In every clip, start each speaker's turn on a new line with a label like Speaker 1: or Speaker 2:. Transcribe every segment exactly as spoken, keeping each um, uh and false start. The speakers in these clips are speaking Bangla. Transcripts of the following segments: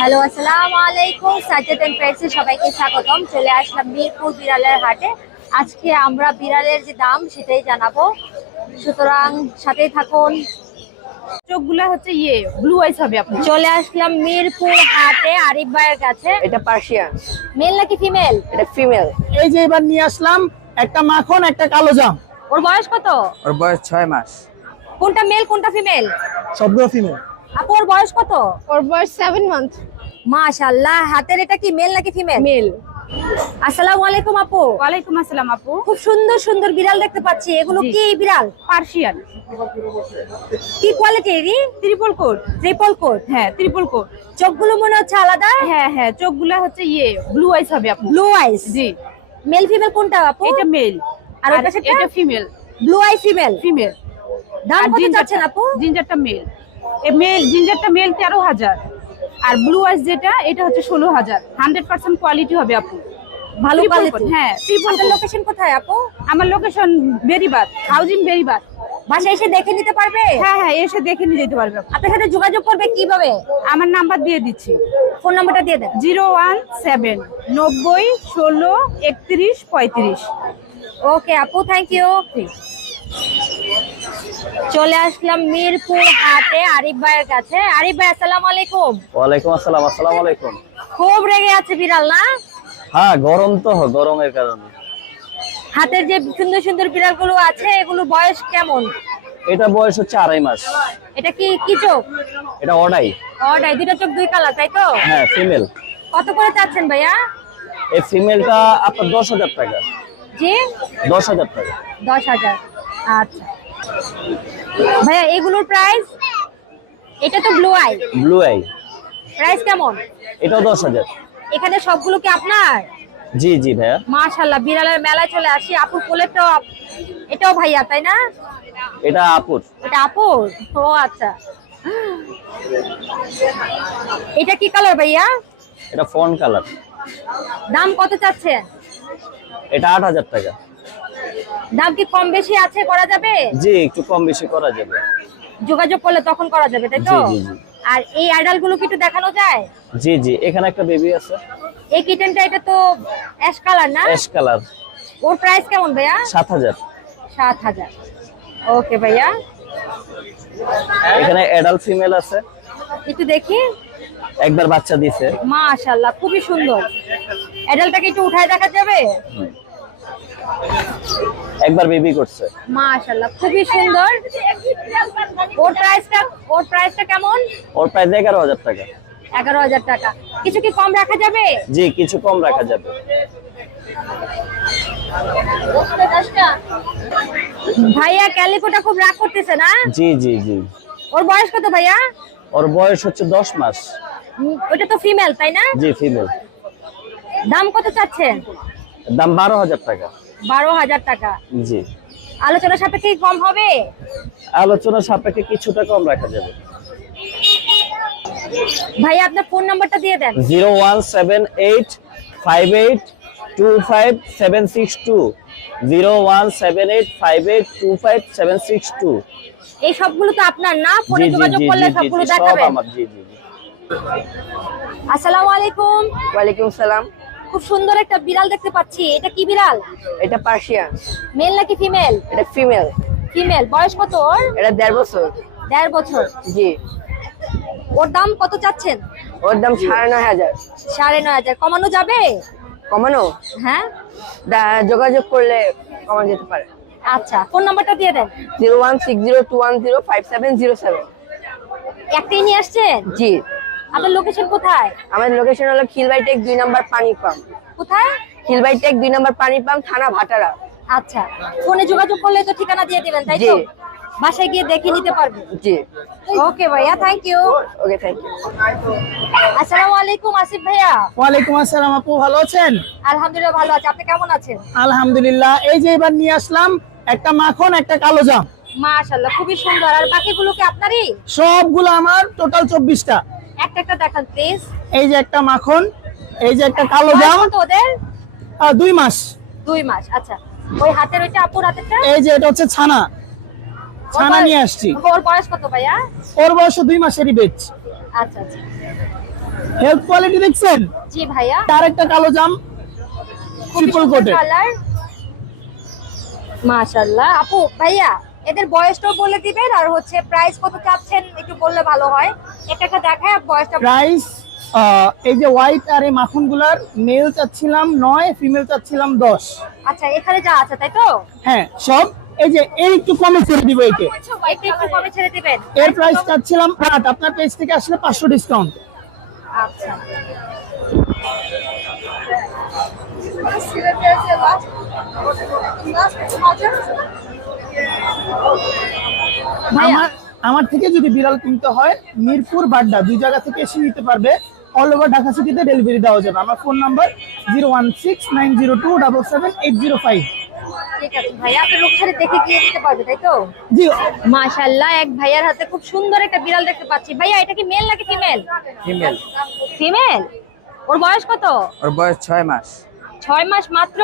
Speaker 1: হ্যালো, আসসালামু আলাইকুম। সাজ্জাদ এন্ড পেটসে সবাইকে স্বাগতম। চলে আসলাম মিরপুর বিড়ালের হাটে। আজকে আমরা বিড়ালের যে দাম সেটাই জানাবো, সুতরাং সাথেই থাকুন।
Speaker 2: চোখগুলা হচ্ছে ইয়ে ব্লু আইস হবে। আপনি
Speaker 1: চলে আসলাম মিরপুর হাটে আরিফ ভাইয়ের কাছে।
Speaker 3: এটা পার্সিয়ান।
Speaker 1: মেল নাকি ফিমেল?
Speaker 3: এটা ফিমেল।
Speaker 4: এই যে এবার নিয়ে আসলাম একটা মাখন, একটা কালো জাম।
Speaker 1: ওর বয়স কত?
Speaker 3: ওর বয়স ছয় মাস।
Speaker 1: কোনটা মেল কোনটা ফিমেল?
Speaker 4: সবগুলো ফিমেল।
Speaker 1: আপু ওর বয়স কত?
Speaker 2: ওর বয়স সেভেন মান্থ।
Speaker 1: মাশাআল্লাহ। হাতের এটা কি মেল নাকি ফিমেল?
Speaker 2: মেল।
Speaker 1: আসসালামু আলাইকুম আপু।
Speaker 2: ওয়ালাইকুম আসসালাম আপু।
Speaker 1: খুব সুন্দর সুন্দর বিড়াল দেখতে পাচ্ছি। এগুলো
Speaker 2: জি।
Speaker 1: কি বিড়াল?
Speaker 2: পার্সিয়ান।
Speaker 1: কি কোয়ালিটির?
Speaker 2: Triple coat.
Speaker 1: Triple coat.
Speaker 2: হ্যাঁ, ট্রিপল কোট।
Speaker 1: চোখগুলো মনে হচ্ছে আলাদা।
Speaker 2: হ্যাঁ হ্যাঁ, চোখগুলা হচ্ছে ইয়ে ব্লু আইস হবে। আপনি
Speaker 1: ব্লু আইস।
Speaker 2: জি।
Speaker 1: মেল ফিমেল কোনটা আপু?
Speaker 2: এটা মেল
Speaker 1: আর
Speaker 2: আর
Speaker 1: ওই পাশেরটা?
Speaker 2: এটা female.
Speaker 1: Blue eye female.
Speaker 2: Female.
Speaker 1: দাম
Speaker 2: আর
Speaker 1: কত
Speaker 2: জিঞ্জারটা-
Speaker 1: চাচ্ছেন আপু?
Speaker 2: জিঞ্জারটা মেল। এ মেল জিঞ্জারটা মেল তেরো হাজার। আর ব্লু আইস যেটা এটা হচ্ছে ষোলো হাজার। হান্ড্রেড পার্সেন্ট কোয়ালিটি হবে আপু।
Speaker 1: ভালো
Speaker 2: Triple
Speaker 1: কোয়ালিটি।
Speaker 2: coat, হ্যাঁ, triple
Speaker 1: আপনার
Speaker 2: coat।
Speaker 1: লোকেশন কোথায় আপু?
Speaker 2: আমার লোকেশন বেরিবাদ, হাউজিং বেরিবাদ।
Speaker 1: বাসায় এসে দেখে নিতে পারবে?
Speaker 2: হ্যাঁ হ্যাঁ, এসে দেখে নিয়ে যেতে পারবে আপু।
Speaker 1: আপনার সাথে যোগাযোগ করবে কিভাবে?
Speaker 2: আমার নাম্বার দিয়ে দিচ্ছি,
Speaker 1: ফোন নাম্বারটা দিয়ে দেন।
Speaker 2: জিরো ওয়ান সেভেন নব্বই ষোলো একত্রিশ পঁয়ত্রিশ।
Speaker 1: ওকে আপু, থ্যাংক ইউ। চলে আসলাম মিরপুর হাটে আরিফ ভাইয়ের কাছে। আরিফ ভাই, আসসালামু আলাইকুম।
Speaker 5: ওয়ালাইকুম আসসালাম। আসসালামু আলাইকুম।
Speaker 1: খুব রেগে আছে বিড়াল না?
Speaker 5: হ্যাঁ, গরম তো, গরমের কারণে।
Speaker 1: হাতের যে সুন্দর সুন্দর বিড়ালগুলো আছে এগুলো বয়স কেমন?
Speaker 5: এটা বয়স হচ্ছে আড়াই মাস।
Speaker 1: এটা কি কি চোখ?
Speaker 5: এটা অডাই।
Speaker 1: ওটাই, দুটো চোখ দুই কালার, তাই তো?
Speaker 5: হ্যাঁ, ফিমেল।
Speaker 1: কত করে চাচ্ছেন ভাইয়া?
Speaker 5: এই ফিমেলটা আপনার দশ হাজার টাকা।
Speaker 1: জি,
Speaker 5: দশ হাজার টাকা।
Speaker 1: দশ হাজার। আচ্ছা ভাইয়া, এগুলোর প্রাইস? এটা তো blue eye.
Speaker 5: Blue eye.
Speaker 1: Price কেমন?
Speaker 5: এটাও দশ হাজার।
Speaker 1: এখানে সবগুলো কি আপনার?
Speaker 5: জি জি ভাইয়া।
Speaker 1: মাশাআল্লাহ, বিড়ালের মেলায় চলে আসি। আপুর কোলেরটাও আপ- এটাও ভাইয়া, তাই না?
Speaker 5: এটা আপুর।
Speaker 1: এটা আপুর? ও আচ্ছা। এটা কি কালার ভাইয়া?
Speaker 5: এটা ফন কালার।
Speaker 1: দাম কত চাচ্ছেন?
Speaker 5: এটা আট হাজার টাকা।
Speaker 1: দাম কি কম বেশি আছে, করা যাবে?
Speaker 5: জি, একটু কম বেশি করা যাবে।
Speaker 1: যোগাযোগ করলে তখন করা যাবে, তাই তো?
Speaker 5: জি, জি, জি।
Speaker 1: আর এই আইডাল গুলো কি একটু দেখানো যায়?
Speaker 5: জি জি, এখানে একটা বেবি আছে।
Speaker 1: এই কিটেনটা, এটা তো অ্যাশ কালার না?
Speaker 5: Ash colour.
Speaker 1: ওর প্রাইস কেমন ভাইয়া?
Speaker 5: সাত হাজার।
Speaker 1: সাত হাজার। ওকে ভাইয়া,
Speaker 5: এখানে অ্যাডাল্ট ফিমেল আছে,
Speaker 1: একটু দেখি।
Speaker 5: একবার বাচ্চা দিছে।
Speaker 1: মাশাআল্লাহ, খুবই সুন্দর। অ্যাডালটাকে একটু উঠায় দেখা যাবে?
Speaker 5: একবার বেবি করছে।
Speaker 1: মাশাআল্লাহ, খুবই সুন্দর। ওর প্রাইসটা ওর প্রাইসটা কেমন?
Speaker 5: ওর প্রাইস এগারো হাজার টাকা।
Speaker 1: এগারো হাজার টাকা। কিছু কি কম রাখা যাবে?
Speaker 5: জি, কিছু কম রাখা যাবে।
Speaker 1: ভাইয়া, ক্যালিকোটা খুব রাগ করতেছে না?
Speaker 5: জি জি জি।
Speaker 1: ওর বয়স কত ভাইয়া?
Speaker 5: ওর বয়স হচ্ছে দশ মাস।
Speaker 1: উম, ওটা তো ফিমেল, তাই না?
Speaker 5: জি, ফিমেল।
Speaker 1: দাম কত চাচ্ছেন?
Speaker 5: দাম বারো হাজার টাকা।
Speaker 1: বারো হাজার টাকা।
Speaker 5: জি,
Speaker 1: আলোচনার সাপেক্ষে কি কম হবে?
Speaker 5: আলোচনা সাপেক্ষে কিছুটা কম রাখা যাবে।
Speaker 1: ভাইয়া, আপনার ফোন নাম্বারটা দিয়ে দেন।
Speaker 5: Zero one seven eight five eight two five seven six two. Zero one seven eight five eight two five seven six two.
Speaker 1: এই সবগুলো তো আপনার না?
Speaker 5: জি
Speaker 1: ফোনে
Speaker 5: জি
Speaker 1: যোগাযোগ
Speaker 5: জি
Speaker 1: করলে
Speaker 5: জি জি,
Speaker 1: সবগুলো
Speaker 5: সব
Speaker 1: দেখাবেন?
Speaker 5: আমার। জি জি জি।
Speaker 1: আসসালামু আলাইকুম।
Speaker 3: ওয়ালাইকুম সালাম।
Speaker 1: খুব সুন্দর একটা বিড়াল দেখতে পাচ্ছি। এটা কি বিড়াল?
Speaker 3: এটা পার্সিয়ান।
Speaker 1: মেল নাকি ফিমেল?
Speaker 3: এটা ফিমেল।
Speaker 1: ফিমেল। বয়স কত ওর?
Speaker 3: এটা দেড় বছর।
Speaker 1: দেড় বছর।
Speaker 3: জি।
Speaker 1: ওর দাম কত চাচ্ছেন?
Speaker 3: ওর দাম সাড়ে নয় হাজার।
Speaker 1: সাড়ে নয় হাজার। কমানো যাবে?
Speaker 3: কমানো?
Speaker 1: হ্যাঁ।
Speaker 3: দা- যোগাযোগ করলে কমানো যেতে পারে।
Speaker 1: আচ্ছা, ফোন নাম্বারটা দিয়ে দেন।
Speaker 3: Zero one six zero two one zero five seven zero seven.
Speaker 1: একটাই নিয়ে আসছেন?
Speaker 3: জি।
Speaker 1: আপনার লোকেশন কোথায়?
Speaker 3: আমাদের লোকেশন হলো খিলবাই টেক দুই নাম্বার পানি পাম্প।
Speaker 1: কোথায়?
Speaker 3: খিলবাই টেক দুই নাম্বার পানি পাম্প, থানা ভাটারা।
Speaker 1: আচ্ছা, ফোনে যোগাযোগ করলে তো ঠিকানা দিয়ে দিবেন, তাই
Speaker 3: জি।
Speaker 1: তো? বাসায় গিয়ে দেখে নিতে পারবে।
Speaker 3: জি।
Speaker 1: ওকে ভাইয়া, thank you.
Speaker 3: Okay, thank you.
Speaker 1: আসসালামু আলাইকুম আসিফ ভাইয়া।
Speaker 4: ওয়ালাইকুম আসসালাম। আপু ভালো আছেন?
Speaker 1: আলহামদুলিল্লাহ ভালো আছি। আপনি কেমন আছেন?
Speaker 4: আলহামদুলিল্লাহ। এই যে এবার নিয়ে আসলাম একটা মাখন, একটা কালো জাম।
Speaker 1: মাশাআল্লাহ, খুবই সুন্দর। আর বাকিগুলো কি আপনারই?
Speaker 4: সবগুলো আমার, টোটাল চব্বিশটা।
Speaker 1: একটা একটা দেখান প্লিজ।
Speaker 4: এই যে একটা মাখন, এই যে একটা কালো জাম।
Speaker 1: কত ওদের?
Speaker 4: আহ, দুই মাস।
Speaker 1: দুই মাস। আচ্ছা, ওই হাতের ওইটা আপুর হাতেরটা?
Speaker 4: এই যে এটা হচ্ছে ছানা।
Speaker 1: ওর
Speaker 4: ছানা
Speaker 1: বয়স-
Speaker 4: নিয়ে আসছি।
Speaker 1: ওর বয়স কত ভাইয়া?
Speaker 4: ওর বয়স দুই মাসেরই বেচ।
Speaker 1: আচ্ছা আচ্ছা।
Speaker 4: হেলথ কোয়ালিটি দেখছেন?
Speaker 1: জি ভাইয়া,
Speaker 4: আর একটা কালো জাম ট্রিপল কোটেড।
Speaker 1: কালার মাশাআল্লাহ। আপু ভাইয়া এদের বয়সটাও বলে দিবেন, আর হচ্ছে প্রাইস কত চাচ্ছেন একটু বললে ভালো হয়। একটা একটা দেখায় বয়সটা।
Speaker 4: প্রাইস এই যে হোয়াইট আর এই মাখনগুলার মেল চাচ্ছিলাম নয়, ফিমেল চাচ্ছিলাম দশ।
Speaker 1: আচ্ছা এখানে যা আছে তাই তো?
Speaker 4: হ্যাঁ সব। এই যে এর একটু কমে ছেড়ে দিব একে,
Speaker 1: একটু একটু কমে ছেড়ে দিবেন।
Speaker 4: এর প্রাইস চাচ্ছিলাম আট, আপনার পেজ থেকে আসলে পাঁচশো ডিসকাউন্ট।
Speaker 1: আচ্ছা ভাইয়া
Speaker 4: আমার আমার থেকে যদি বিড়াল কিনতে হয় মিরপুর বাড্ডা দুই জায়গা থেকে এসে নিতে পারবে। অল ওভার ঢাকা সিটিতে ডেলিভারি দেওয়া যাবে। আমার phone number zero one six nine zero two double seven eight zero five.
Speaker 1: ঠিক আছে ভাইয়া, আপনার লোকেশনে দেখে গিয়ে দিতে পারবে তাই তো?
Speaker 4: জি
Speaker 1: মাশাআল্লাহ, এক ভাইয়ার হাতে খুব সুন্দর একটা বিড়াল দেখতে পাচ্ছি। ভাইয়া এটা কি মেল নাকি ফিমেল?
Speaker 6: ফিমেল।
Speaker 1: ফিমেল। ওর বয়স কত?
Speaker 6: ওর বয়স ছয় মাস।
Speaker 1: ছয় মাস মাত্র?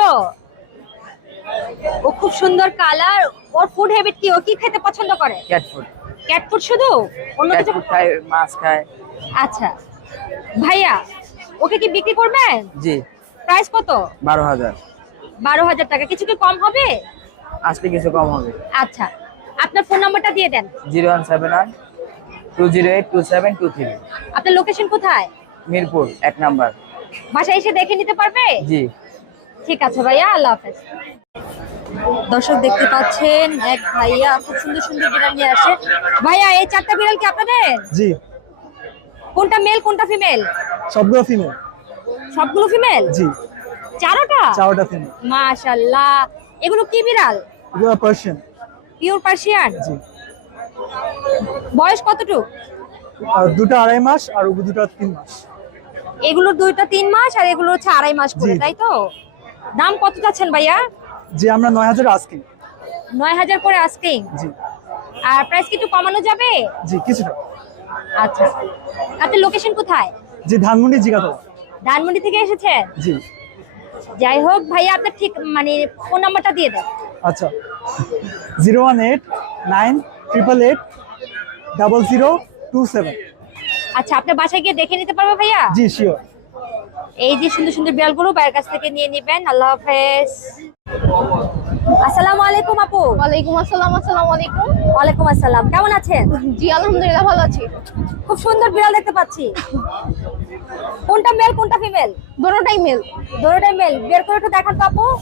Speaker 1: ও খুব সুন্দর কালার। ওর ফুড হ্যাবিট কি? ও কি খেতে পছন্দ করে?
Speaker 6: Cat food.
Speaker 1: ক্যাট ফুড শুধু? অন্য
Speaker 6: ক্যাট
Speaker 1: কিছু?
Speaker 6: ফুড খায়, মাছ খায়।
Speaker 1: আচ্ছা ভাইয়া ওকে কি বিক্রি করবেন?
Speaker 6: জি।
Speaker 1: প্রাইস কত?
Speaker 6: বারো হাজার।
Speaker 1: বারো হাজার টাকা। কিছু কি কম হবে?
Speaker 6: আসলে কিছু কম হবে।
Speaker 1: আচ্ছা আপনার ফোন নাম্বারটা দিয়ে দেন।
Speaker 6: Zero one seven one two zero eight two seven two three.
Speaker 1: আপনার লোকেশন কোথায়?
Speaker 6: মিরপুর এক নাম্বার।
Speaker 1: বাসায় এসে দেখে নিতে পারবে?
Speaker 6: জি।
Speaker 1: ঠিক আছে ভাইয়া, আল্লাহ হাফেজ। দর্শক দেখতে পাচ্ছেন এক ভাইয়া খুব সুন্দর সুন্দর বিড়াল নিয়ে আসে। ভাইয়া এই চারটা বিড়াল কি আপনাদের?
Speaker 4: জি
Speaker 1: কোনটা মেল কোনটা ফিমেল?
Speaker 4: সবগুলো ফিমেল।
Speaker 1: সবগুলো ফিমেল?
Speaker 4: জি
Speaker 1: চারোটা?
Speaker 4: চারটা ফিমেল।
Speaker 1: মাশাআল্লাহ। এগুলো কি বিড়াল?
Speaker 4: এগুলো পার্সিয়ান।
Speaker 1: Pure Persian?
Speaker 4: জি।
Speaker 1: বয়স কতটুকু?
Speaker 4: দুটো আড়াই মাস আর ওগুলো দুটো তিন মাস।
Speaker 1: এগুলোর দুইটা তিন মাস আর এগুলো হচ্ছে আড়াই মাস করে,
Speaker 4: জি।
Speaker 1: তাই তো? দাম কত চাচ্ছেন ভাইয়া?
Speaker 4: জি আমরা নয় হাজার আজকে।
Speaker 1: নয় হাজার করে আস্কিং।
Speaker 4: জি
Speaker 1: আর প্রাইস কি একটু কমানো যাবে?
Speaker 4: জি কিছুটা।
Speaker 1: আচ্ছা আপনার লোকেশন কোথায়?
Speaker 4: জি ধানমন্ডি জিগাতলা।
Speaker 1: ধানমন্ডি থেকে এসেছেন?
Speaker 4: জি
Speaker 1: যাই হোক ভাইয়া আপনার ঠিক মানে ফোন নাম্বারটা দিয়ে দেন।
Speaker 4: আচ্ছা zero one eight nine triple eight double zero two seven.
Speaker 1: আচ্ছা আপনার বাসায় গিয়ে দেখে নিতে পারবে ভাইয়া?
Speaker 4: জি শিওর।
Speaker 1: এই যে সুন্দর সুন্দর বিড়ালগুলো ভাইয়ের কাছ থেকে নিয়ে নেবেন। আল্লাহ হাফেজ। আসসালামু আলাইকুম আপু।
Speaker 7: ওয়ালাইকুম আসসালাম। আসসালামু আলাইকুম।
Speaker 1: ওয়ালাইকুম আসসালাম, কেমন আছেন?
Speaker 7: জি আলহামদুলিল্লাহ ভালো আছি।
Speaker 1: খুব সুন্দর বিড়াল দেখতে পাচ্ছি। কোনটা মেল কোনটা ফিমেল?
Speaker 7: দুটোটাই মেল।
Speaker 1: দুটোটাই মেল। বের করে একটু দেখান তো আপু।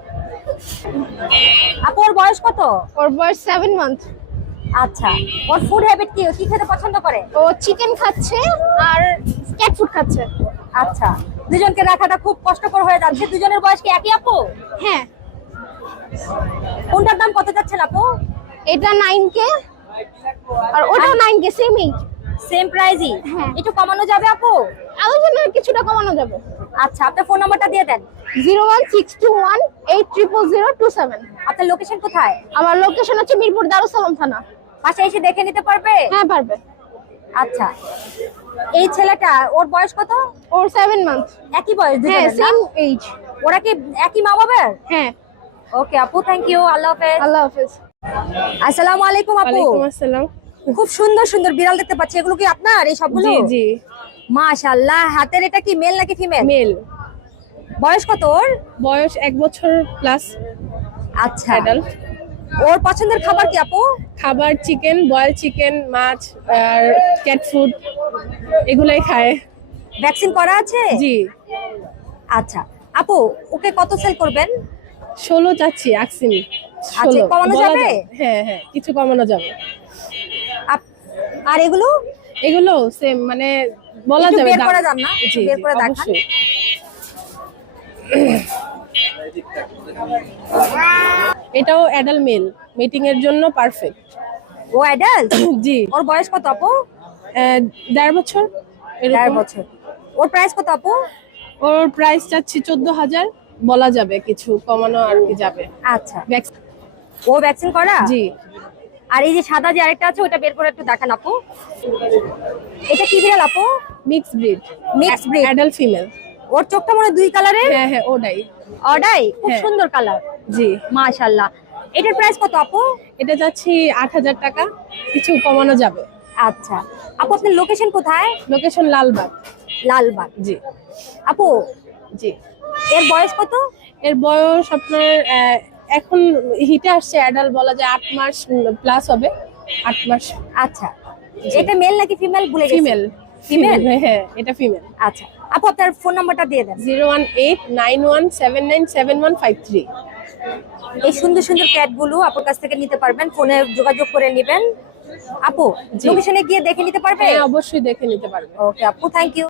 Speaker 1: আপু ওর বয়স কত?
Speaker 7: ওর বয়স সেভেন মান্থ।
Speaker 1: আচ্ছা ওর ফুড হ্যাবিট কি? ও কি খেতে পছন্দ করে?
Speaker 7: ও চিকেন খাচ্ছে আর ক্যাট ফুড খাচ্ছে।
Speaker 1: আচ্ছা দুজনকে রাখাটা খুব কষ্টকর হয়ে যাচ্ছে। দুজনের বয়স কি একই আপু?
Speaker 7: হ্যাঁ।
Speaker 1: কোনটার দাম কত যাচ্ছেন আপু?
Speaker 7: এটা নাইন কে আর ওটাও nine K, same age.
Speaker 1: Same প্রাইসই?
Speaker 7: হ্যাঁ।
Speaker 1: একটু কমানো যাবে আপু?
Speaker 7: আলোচনা কিছুটা কমানো যাবে।
Speaker 1: আচ্ছা আপনার ফোন নাম্বারটা দিয়ে দেন।
Speaker 7: Zero one six two one eight triple zero two seven.
Speaker 1: আপনার লোকেশন কোথায়?
Speaker 7: আমার লোকেশন হচ্ছে মিরপুর দারুসালাম থানা।
Speaker 1: বাসায় এসে দেখে নিতে পারবে?
Speaker 7: হ্যাঁ পারবে।
Speaker 1: আচ্ছা এই ছেলেটা ওর বয়স কত?
Speaker 7: ওর সেভেন মান্থ।
Speaker 1: একই বয়স
Speaker 7: হ্যাঁ
Speaker 1: দুজনের না?
Speaker 7: Same age.
Speaker 1: ওরা কি একই মা বাবার?
Speaker 7: হ্যাঁ।
Speaker 1: ওকে আপু, থ্যাংক ইউ। আল্লাহ হাফেজ।
Speaker 7: আল্লাহ হাফেজ।
Speaker 1: আসসালামু আলাইকুম আপু।
Speaker 8: ওয়ালাইকুম আসসালাম।
Speaker 1: খুব সুন্দর সুন্দর বিড়াল দেখতে পাচ্ছি। এগুলো কি আপনার এই সবগুলো?
Speaker 8: জি জি
Speaker 1: মাশাআল্লাহ। হাতের এটা কি মেল নাকি ফিমেল?
Speaker 8: মেল।
Speaker 1: বয়স কত ওর?
Speaker 8: বয়স এক বছর প্লাস।
Speaker 1: আচ্ছা
Speaker 8: অ্যাডাল্ট।
Speaker 1: ওর পছন্দের খাবার কি আপু?
Speaker 8: খাবার চিকেন, বয়েল চিকেন, মাছ আর ক্যাট ফুড এগুলাই খায়।
Speaker 1: ভ্যাকসিন করা আছে?
Speaker 8: জি।
Speaker 1: আচ্ছা আপু ওকে কত সেল করবেন?
Speaker 8: ষোলো চাচ্ছি আক্সিন।
Speaker 1: আচ্ছা, কমানো যাবে?
Speaker 8: হ্যাঁ হ্যাঁ কিছু কমানো যাবে।
Speaker 1: আপ- আর এগুলো
Speaker 8: এগুলো সেম মানে বলা
Speaker 1: একটু
Speaker 8: যাবে
Speaker 1: বের
Speaker 8: দাম।
Speaker 1: করে দাম না? একটু
Speaker 8: জি
Speaker 1: বের
Speaker 8: জি,
Speaker 1: করে দেখান।
Speaker 8: অবশ্যই। এটাও অ্যাডাল্ট মেল, মিটিং এর জন্য পারফেক্ট।
Speaker 1: ও অ্যাডাল্ট?
Speaker 8: জি।
Speaker 1: ওর বয়স কত আপু?
Speaker 8: আহ, দেড় বছর
Speaker 1: দেড়
Speaker 8: এরকম।
Speaker 1: বছর। ওর প্রাইস কত আপু?
Speaker 8: ওর প্রাইস চাচ্ছি চোদ্দ হাজার। বলা যাবে কিছু কমানো আর কি যাবে।
Speaker 1: আচ্ছা
Speaker 8: ভ্যাকসিন।
Speaker 1: ও ভ্যাকসিন করা?
Speaker 8: জি।
Speaker 1: আর এই যে সাদা যে আরেকটা আছে ওটা বের করে একটু দেখান আপু। এটা কি বিড়াল আপু?
Speaker 8: Mix breed.
Speaker 1: Mixed breed?
Speaker 8: Adult female.
Speaker 1: ওর চোখটা মনে হয় দুই কালারের।
Speaker 8: হ্যাঁ হ্যাঁ ওটাই।
Speaker 1: অডাই খুব
Speaker 8: হ্যাঁ।
Speaker 1: সুন্দর কালার।
Speaker 8: জি।
Speaker 1: মাশাআল্লাহ। এটার প্রাইস কত আপু?
Speaker 8: এটা যাচ্ছি আট হাজার টাকা, কিছু কমানো যাবে।
Speaker 1: আচ্ছা আপু আপনার লোকেশন কোথায়?
Speaker 8: লোকেশন লালবাগ।
Speaker 1: লালবাগ।
Speaker 8: জি
Speaker 1: আপু
Speaker 8: জি।
Speaker 1: এর বয়স কত?
Speaker 8: এর বয়স আপনার আহ, এখন হিটে আসছে অ্যাডাল্ট বলা যায় আট মাস প্লাস হবে, আট মাস।
Speaker 1: আচ্ছা, এটা মেল নাকি ফিমেল ভুলে গেছি।
Speaker 8: Female
Speaker 1: female?
Speaker 8: হ্যাঁ এটা ফিমেল।
Speaker 1: আচ্ছা আপু আপনার ফোন নাম্বারটা দিয়ে দেন।
Speaker 8: Zero one eight nine one seven nine seven one five three.
Speaker 1: এই সুন্দর সুন্দর ক্যাটগুলো আপুর কাছ থেকে নিতে পারবেন, ফোনে যোগাযোগ করে নেবেন। আপু
Speaker 8: জি।
Speaker 1: লোকেশনে গিয়ে দেখে নিতে পারবে?
Speaker 8: হ্যাঁ অবশ্যই দেখে নিতে পারবে।
Speaker 1: ওকে আপু, থ্যাংক ইউ।